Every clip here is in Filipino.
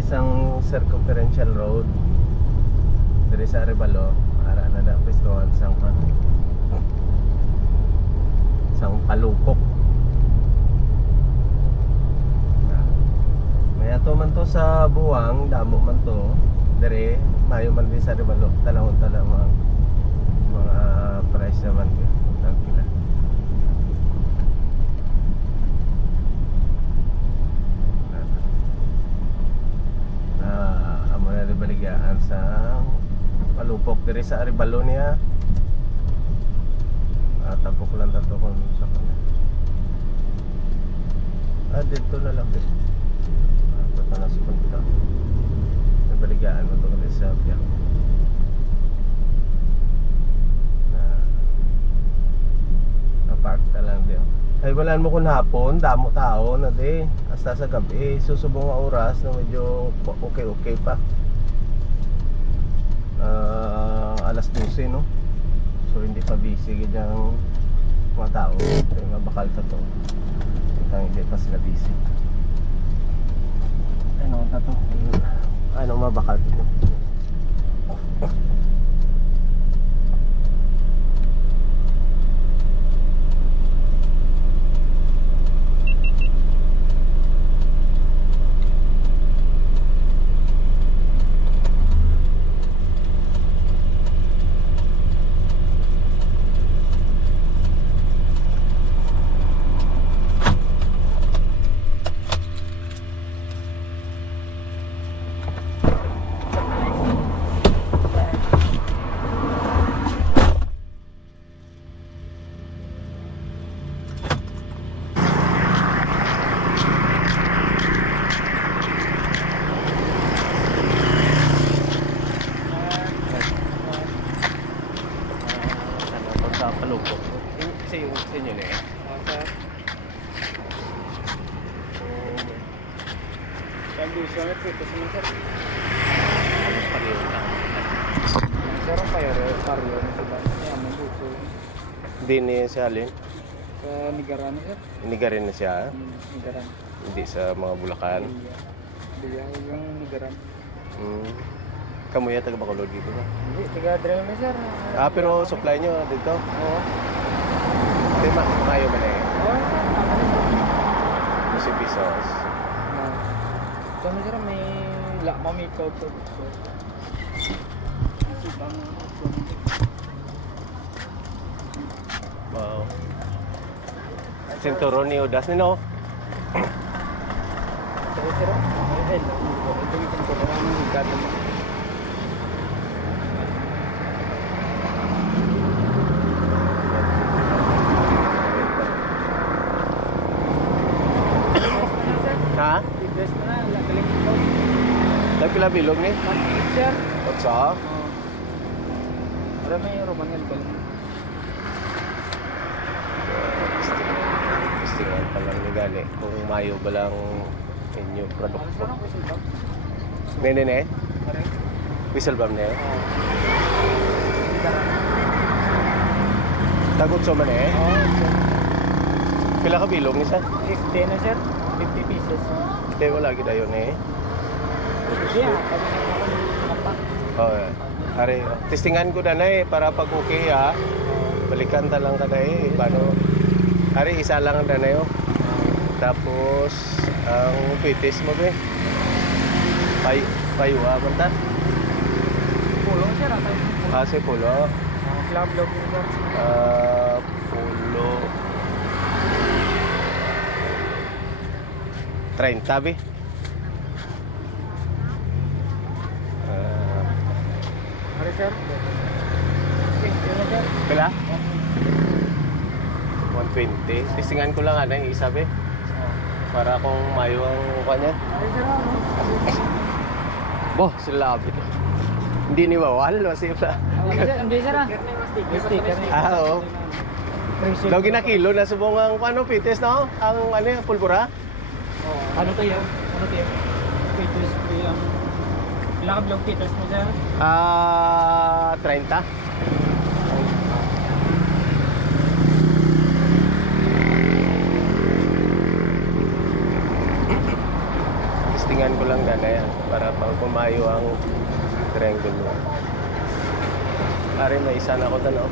isang circumferential road diri sa Arevalo para na pwestuhan sang palupok. May ato man to sa buwang, damo man to diri, mayo man din sa Arevalo, talahon mga price naman nagpila. Amo na di baligaan sa palupok diri sa Arevalo niya. Tapok lang tato kung sa kanya. Dito na lang din. Punta na sa punta. Nabaligaan mo itong sa biyak. Napark ka lang din. Ay walaan mo kung hapon, damo tao na di. Hasta sa gabi, susubong ang oras na medyo okay pa. Alas 12 no. So hindi pa busy ganyan mga tao. Kaya mabakal ka to. Itang hindi pa sila busy. Ano na to? Ano mabakal to? Sa palupok. Kasi yung sa inyo na eh. Sa ito sa sir. Alas pa rin lang. Sir, ang paryo na sila. Yan, mabuso. Hindi niya siya alin. Sa Nigaran, sir. Inigarin na siya. Nigaran. Hindi sa mga Bulacan. Biya yung Nigaran. Kamuya taga Bacolod dito ba? Hindi, tiga-drill na sir. Pero supply nyo dito? Oo. Hindi mayo man eh. Oo, sir. 12 pesos. Kami sir, may mamikaw to. Wow. Cinturon ni Udas ni no? Sir, sir, ito yung tinturuan ng gano'n. Ha? Best na, lagaling ito. Pila bilog ni? Sir. Otsa? Ada may Roman bal. Istingan pa lang ni gani kung mayo ba lang inyo produkto. Nene ne? Whistle bomb ne? Tagot so man eh? Pila ka bilog ni sa? 50 na sir. 50 pieces. Hindi, wala kita yun eh. Yeah, Ari, testingan ko na eh, para pag okay ha. Balikan ta lang ka na eh. Paano? Ari, isa lang na yun. Tapos, ang pitis mo be. Payuha man ta? pulo sir. Kasi pulo. Club log sir. Pulo. 30 be. Hari sir. Sir. Pila? 120. Testingan ko lang yung isa be. Para kung mayo ang kanya. Hari sir. Boh, sila abit. Hindi ni bawal, masih pa. Hindi sir. Sticker. Oo. Daw ginakilo na subong ang ano pites no? Ang ano pulbura? Ano to yan? Peters po yung... Ilang ka blog peters mo sir? 30. Testingan ko lang dala yan. para pag kumayo ang triangle mo. Pare, may isa na ako tanaw.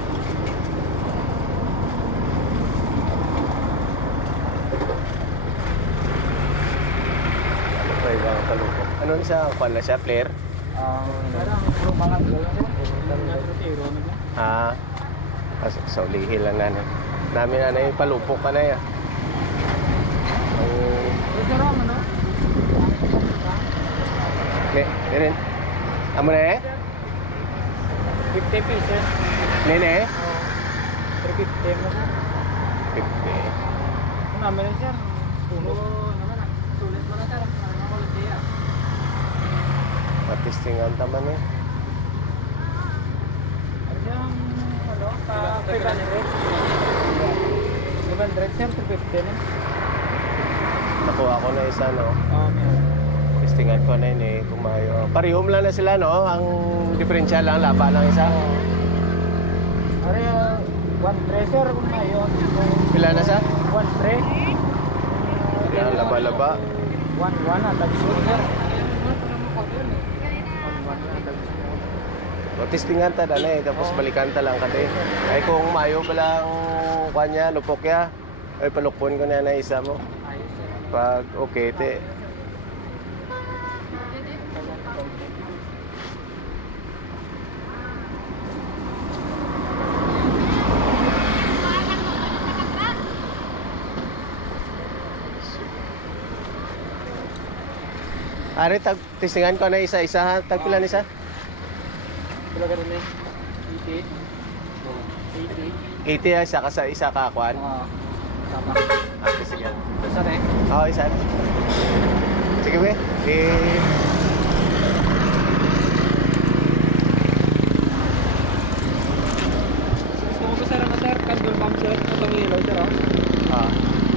Ano pa ibang palupok? Ano siya? Kuan na siya? Flare? Parang rumangan ko lang sir. Ah, sa ulihil lang na. Namin na yung palupok ka na yan. Sir, ano? Okay, rin. Amo na eh? 50 pieces. Nene? 350 mo sir. 50. Ano namin yun sir? Puno naman ah. Sulit mo na sir. Ano kulit niya? Matistingan taman eh. Ano siyang ano? 500 sir, 250 na. Nakuha ko na isa, no? Meron. Testingan ko na yun eh, kumayo. Parehom lang na sila, no? Ang diferensya lang, laba ng isa. Are, 1 sir kung ngayon. Pila na sa? 1 Yan, laba-laba. 1 ah, tag-suit sir. O, testingan ta na eh, tapos balikan ta lang kasi. Ay kung mayo pa lang kanya, lupok ya, ay palukpon ko na isa mo. Ayos sir. Pag okay, te. Ari, testingan ko na isa-isa ha. Tagpilan isa? Pila ka rin eh. 80. 80 isa ka sa isa ka, Kwan. Tama. Okay, sige. Saan eh? Oo, isa. Sige, be. Gusto mo ba sir ano sir? Candle bomb sir? Itong ilaw sir oh.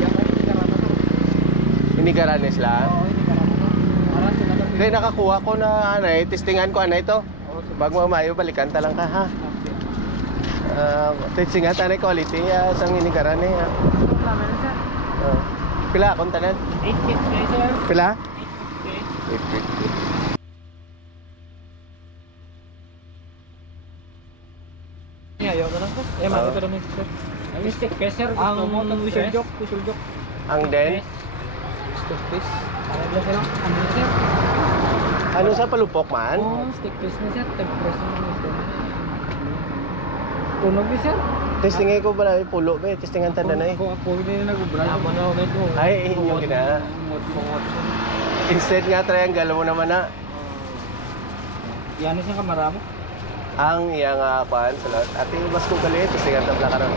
Yan ka hindi karama sir. Inigaranes lang. Oo, hindi karama sir. Aras sila lang. Kaya nakakuha ko na ano eh, testingan ko ano ito. Bago mamayo, balikan ta lang ka ha. Testingan ta na quality sang inigaran eh. Tama na sir. Pila akong tanan? 850 sir. Pila? 850. 850. Ayaw ka lang sir. Mati ka namin sir. Ang stick fish sir. Ang whistle joke. Ang den? Stick fish. Ano sir? Ano sir? Ano sa palupok man? Stick fish na sir. Tag-press na gusto. Tunog ni sir. Testingin ko pala yung pulo be, testingan ta na eh. Kung ako hindi na nag-ubra. Ako na ulit mo. Ay, inyo gina. Instead nga triangle mo naman na. Yan na siyang kamara mo. Ang iyang kwan sa lahat. Ate, mas ko galit, testingan ta pala ka na.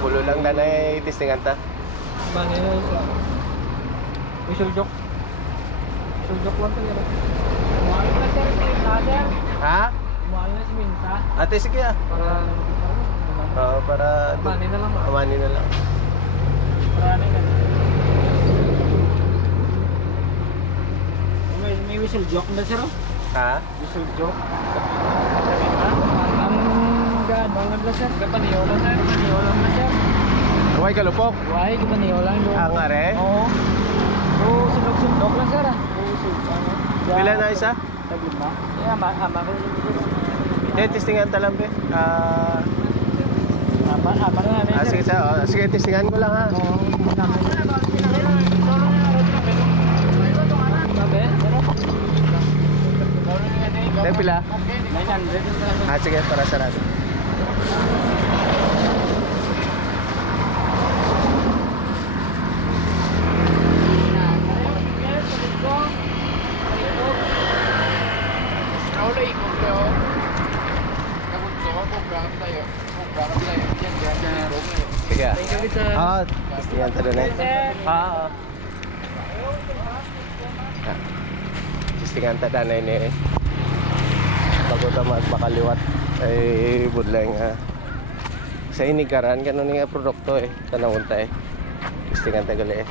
Pulo lang na eh, testingan ta. Bani na sir. Whistle joke. Whistle joke lang talaga. Mahal na sir. Sir. Ha? Mahal na si Minta. Ate, sige ah. Para Mani na lang ba? Amani na lang. Marami na. May whistle joke na sir oh. Ha? Whistle joke. Ang gano'n na sir. Kapaniyola sir. Kapaniyola na sir. Huwag kalupok. Why? Kapaniyola doon. Ang are? Oo. Oo, sundok-sundok lang sir ah. Oo, sundok. Pila na isa? Taglima. Ama ko. Testingan ta lang be. Ama na namin sir. Sige sa, sige testingan ko lang ha. Oo, namin. Sabi? Tay pila? 900. Sige, para sarado. Sige. Testingan ta doon eh. Testingan ta doon eh. Bago ta magpakaliwat ay budlay nga sa inigaran kanon nga produkto eh tanawon ta eh testingan ta gali eh.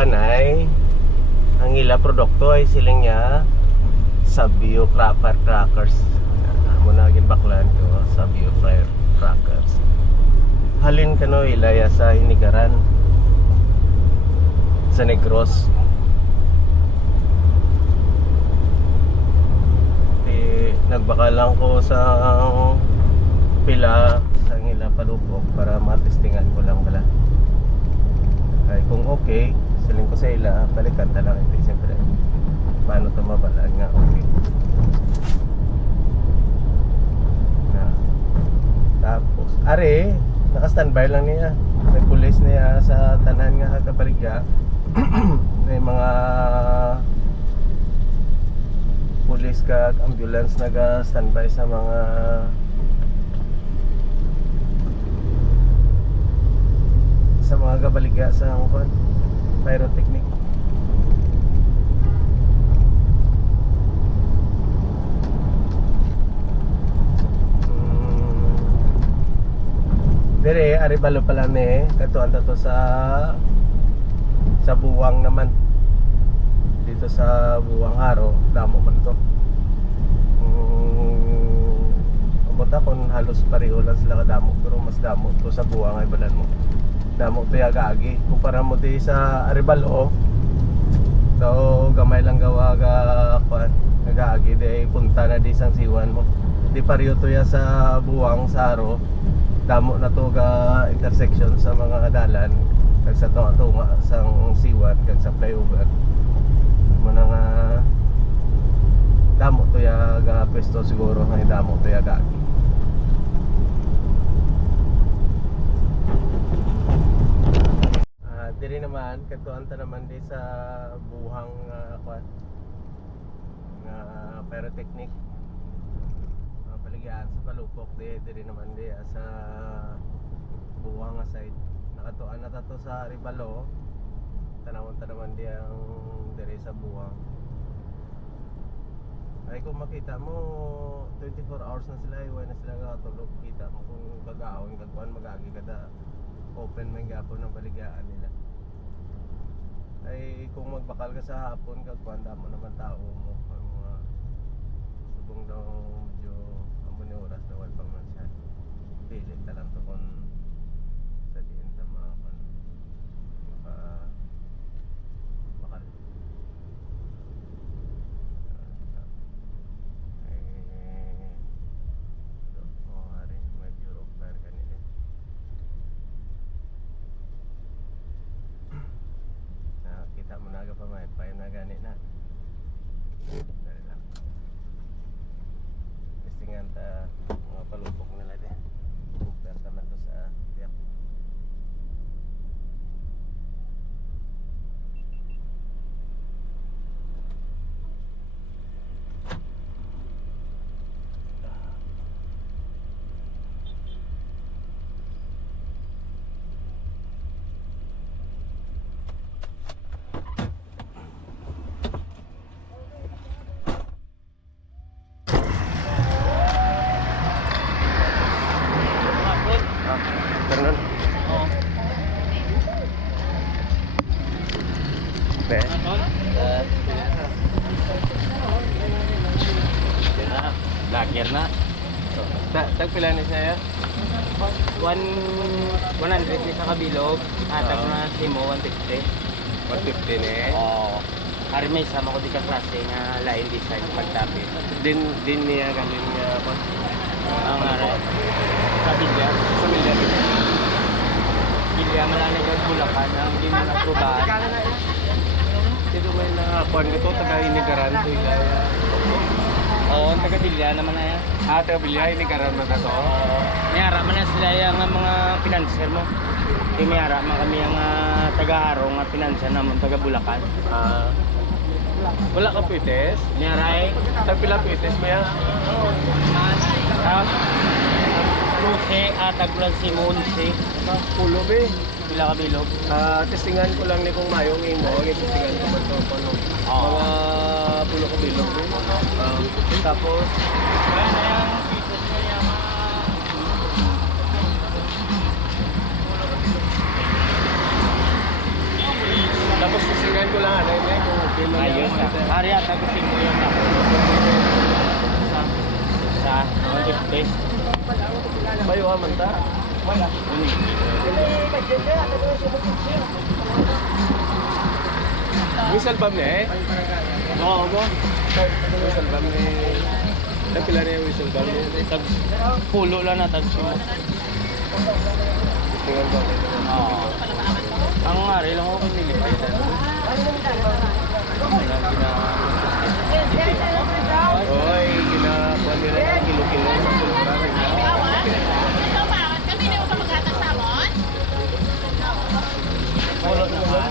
danay ang ila produkto ay siling niya Sabio Crackers. Amo na ginbaklan ko Sabio Crackers. Halin kano ilaya sa Inigaran sa Negros. Nagbaka lang ko sa pila sa ila palubok para matestingan ko lang bala. Ay kung okay, siling ko sa ila, balikan ta lang ito siyempre. Paano ito mabalaan nga okay. Na. Tapos, are, naka-standby lang niya. May pulis niya sa tanan nga kabaligya. May mga pulis kag ambulance naga-standby sa mga kabaligya sa pyrotechnic. Dire aribalo pala ni katuan to sa buwang naman. Dito sa buwang haro, damo man to. Umota kon halos pareho lang sila kadamo, pero mas damo to sa buwang ay balan mo. Damo to yagagi kumpara mo di sa aribalo. So gamay lang gawa ga kuan nagaagi di punta na di sang siwan mo. Di pareho to ya sa buwang sa haro. Damo na to ga intersection sa mga dalan kag sa tunga sang siwan kag sa flyover. Muna nga damo to ya ga pwesto siguro nga damo to ya gagi. Diri naman katuan ta naman di sa buhang pyrotechnic. Paligyan sa palupok diri naman di sa buwang nga side. Nakatuan na tato sa Ribalo. Tanawon ta naman di ang diri sa buwang. Ay kung makita mo 24 hours na sila, iwan na sila katulog. Kita mo kung kagaon kagkuan magagi kada open man gapon ng baligyan nila. Ay kung magbakal ka sa hapon kagkuan mo naman tao mo ang mga subong daw medyo amo ni oras na wal pa man siya. Pili ta lang to kon sa diin ta mga kon bakal. May bureau of fire kanina. Kita mo na pa may payo na gani na. Dari lang. Testingan ta mga palupok nila din. Super naman to sa tiyak. Ternon. Oo. Be. Lager na. Tagpila ni siya. 100 ni sa kabilog. Atag na simo 150. 150 ni. Oo. Ari may sama ko di ka klase nga lain design pagtabi. Din niya galing niya pa. Ang ara. Sa bilya. Sa milya. Bilya malala yung Bulacan ang di mo naprobahan. Dito may nakakuan ko to taga Inigaran to ilaya. Oo, ang taga bilya naman na yan. Taga Bilya Inigaran na to. Mayara man na sila yung mga financer mo. Kaya mayara man kami yung taga-haro nga financer naman taga Bulacan. Wala ka pites? Mayara eh. Tagpila pites mo yan? Luce, atag lang si Monse. Pulo be. Pila ka bilog. Testingan ko lang ni kung mayong imo. Testingan ko man to ano. Mga pulo ka bilog be. Tapos Kaya na yung pitos na yung tapos Ari ata kasi mo yun ako. Sa 150. Bayo man ta. Wala. Whistle bomb ni eh. Oo mo. Whistle bomb ni. Napila niya yung whistle bomb ni. Tag pulo lang na tag simo. Tingnan ba? Oo. Ang ari lang ako nilipay na. Oy, ginakuha nila ng kilo-kilo sa pulpura rin. Pulo na ba?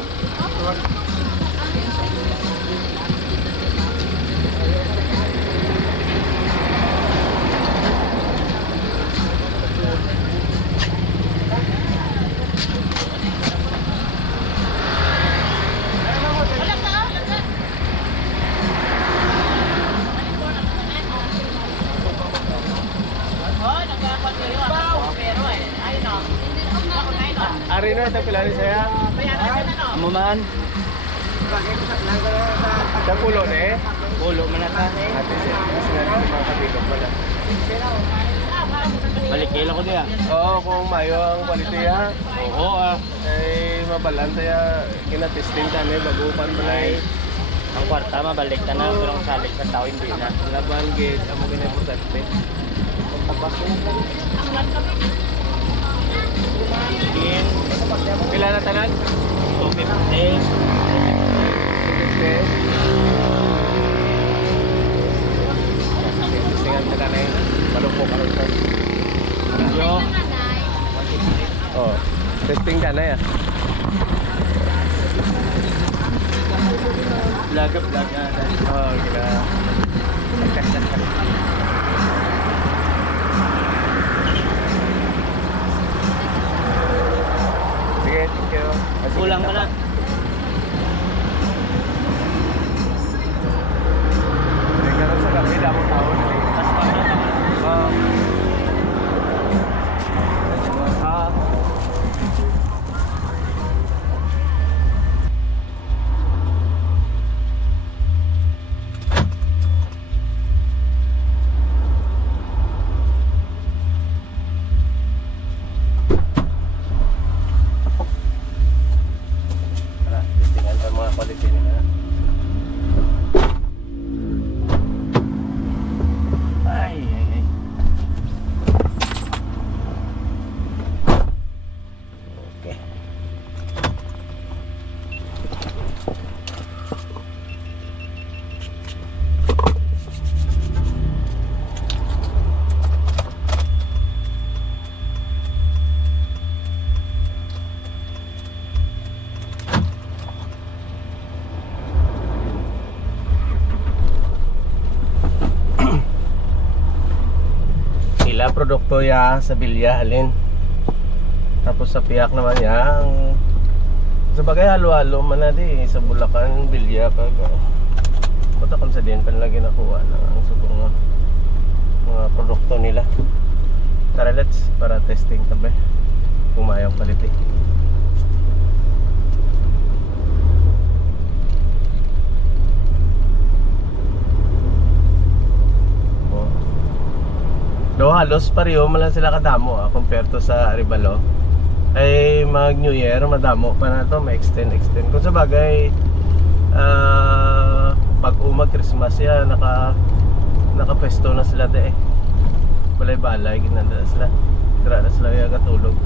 Ari na, tapila ni saya. Amo man. Sa pulo ni eh. Pulo man na ta. Ate siya, kasi nga mga kabilog pala. Balik kilo ko diya. Oo, kung mayo ang quality ha. Oo ah. Ay, mabalan tayo. Kinatesting kami, bagupan pa na eh. Ang kwarta mabalik ka na pero ang salig sa tao hindi na. Laban gate, amo ginapotante. Tapos Din Pila na tanan? 250. Testingan ka na eh. Malupok ka rin. Yo. Oh, testing ka na yan. Lagap na. Oh, gila. Sige, thank you. Kulang pa na. Nagkaroon sa gabi, damang tao na eh. Tapos pa na naman. Tara, testingan pa mga quality nila. Ay. Okay. Sila produkto ya sa bilya halin. Tapos sa piyak naman ya ang sa bagay halo-halo man na di sa Bulacan bilya kag puta kon sa din panlagi nakuha na ang subong mga produkto nila. Tara let's para testing tabi kung mayang quality. Do halos pareho man lang sila kadamo compare to sa Arevalo. Ay mag New Year madamo pa na to, ma-extend. Kung sa bagay pag umag Christmas ya nakapesto na sila de. Balay-balay ginanda sila. Dira na sila ya katulog.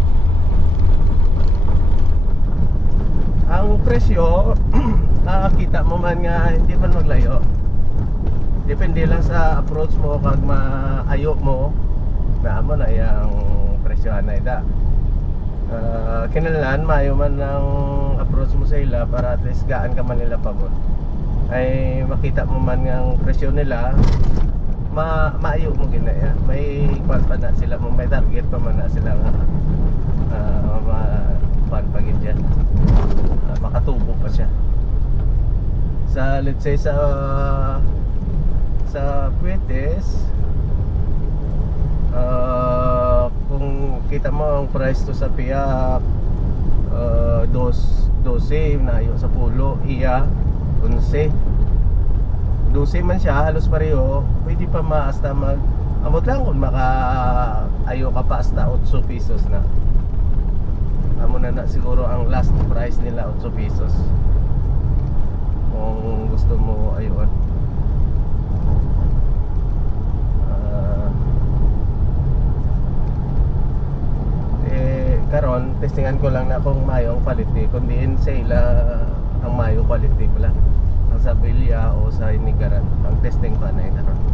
Ang presyo nakakita mo man nga hindi man maglayo. Depende lang sa approach mo kag maayo mo na mo na yang presyohan na ida. Kinahanglan maayo man ang approach mo sa ila para at least gaan ka man nila pabot. Ay makita mo man ang presyo nila maayo mo ginaya. May kwan pa na sila mo, may target pa man na sila nga kwan pa gid yan. Makatubo pa siya. Sa let's say sa Puetes kung kita mo ang price to sa piyak 12 na yun sa pulo iya 11 12 man siya, halos pareho, pwede pa maasta mag amot lang kung maka ayo ka pa hasta 8 pesos na. Amo na na siguro ang last price nila 8 pesos. Kung gusto mo ayun. Karon testingan ko lang na kung mayo ang quality, kundi in sale ang mayo quality pala. Ang sa Bilya o sa Inigaran, ang testing pa na karon.